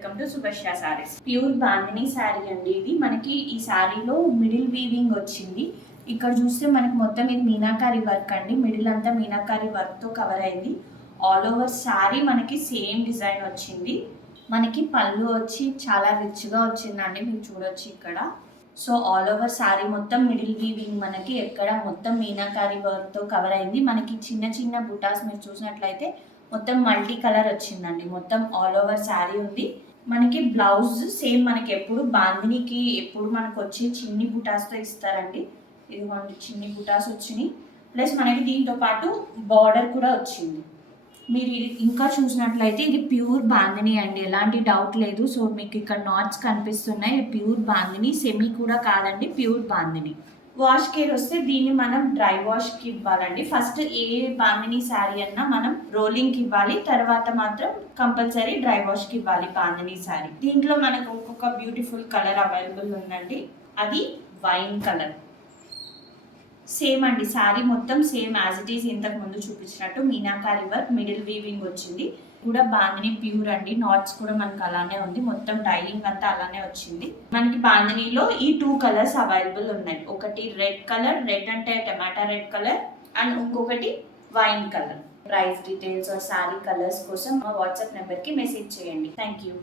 Welcome to Subhashya sarees. Pure bandhani sari అండి. ఇది మనకి ఈ శారీలో మిడిల్ వీవింగ్ వచ్చింది. ఇక్కడ చూస్తే మనకి మొత్తం ఇది మీనాకారి వర్క్ అండి. మిడిల్ అంతా మీనాకారి వర్క్ తో కవర్ అయింది. ఆల్ ఓవర్ శారీ మనకి సేమ్ డిజైన్ వచ్చింది. మనకి పళ్ళు వచ్చి చాలా రిచ్ గా వచ్చిందండి, మీరు చూడొచ్చు ఇక్కడ. సో ఆల్ ఓవర్ శారీ మొత్తం మిడిల్ వీవింగ్ మనకి ఎక్కడ మొత్తం మీనాకారి వర్క్ తో కవర్ అయింది. మనకి చిన్న చిన్న బుటాస్ మీరు చూసినట్లయితే మొత్తం మల్టీ కలర్ వచ్చిందండి. మొత్తం ఆల్ ఓవర్ శారీ ఉంది. మనకి బ్లౌజ్ సేమ్ మనకి ఎప్పుడు బాందినికి ఎప్పుడు మనకు వచ్చి చిన్ని బుటాస్తో ఇస్తారండి. ఇదిగోండి చిన్ని బుటాస్ వచ్చినాయి. ప్లస్ మనకి దీంతో పాటు బార్డర్ కూడా వచ్చింది. మీరు ఇంకా చూసినట్లయితే ఇది ప్యూర్ బాందిని అండి, ఎలాంటి డౌట్ లేదు. సో మీకు ఇక్కడ నాట్స్ కనిపిస్తున్నాయి. ప్యూర్ బాందిని, సెమీ కూడా కాదండి, ప్యూర్ బాందిని. వాష్ కేర్ వస్తే దీన్ని మనం డ్రై వాష్కి ఇవ్వాలండి. ఫస్ట్ ఏ బాందిని శారీ అన్నా మనం రోలింగ్కి ఇవ్వాలి, తర్వాత మాత్రం కంపల్సరీ డ్రై వాష్కి ఇవ్వాలి బాందిని శారీ. దీంట్లో మనకు ఇంకొక బ్యూటిఫుల్ కలర్ అవైలబుల్ ఉందండి, అది వైన్ కలర్. సేమ్ అండి, శారీ మొత్తం సేమ్ యాజ్ ఇట్ ఈస్ ఇంతకు ముందు చూపించినట్టు మీనాకారి వర్క్, మిడిల్ వీవింగ్ వచ్చింది. కూడా బాందిని ప్యూర్ అండి. నాట్స్ కూడా మనకు అలానే ఉంది, మొత్తం డైయింగ్ అంతా అలానే వచ్చింది. మనకి బాందినిలో ఈ 2 కలర్స్ అవైలబుల్ ఉన్నాయి. ఒకటి రెడ్ కలర్, రెడ్ అంటే టమాటా రెడ్ కలర్, అండ్ ఇంకొకటి wine colour. Price details sari colours కోసం మా వాట్సాప్ నెంబర్కి మెసేజ్ చేయండి. Thank you.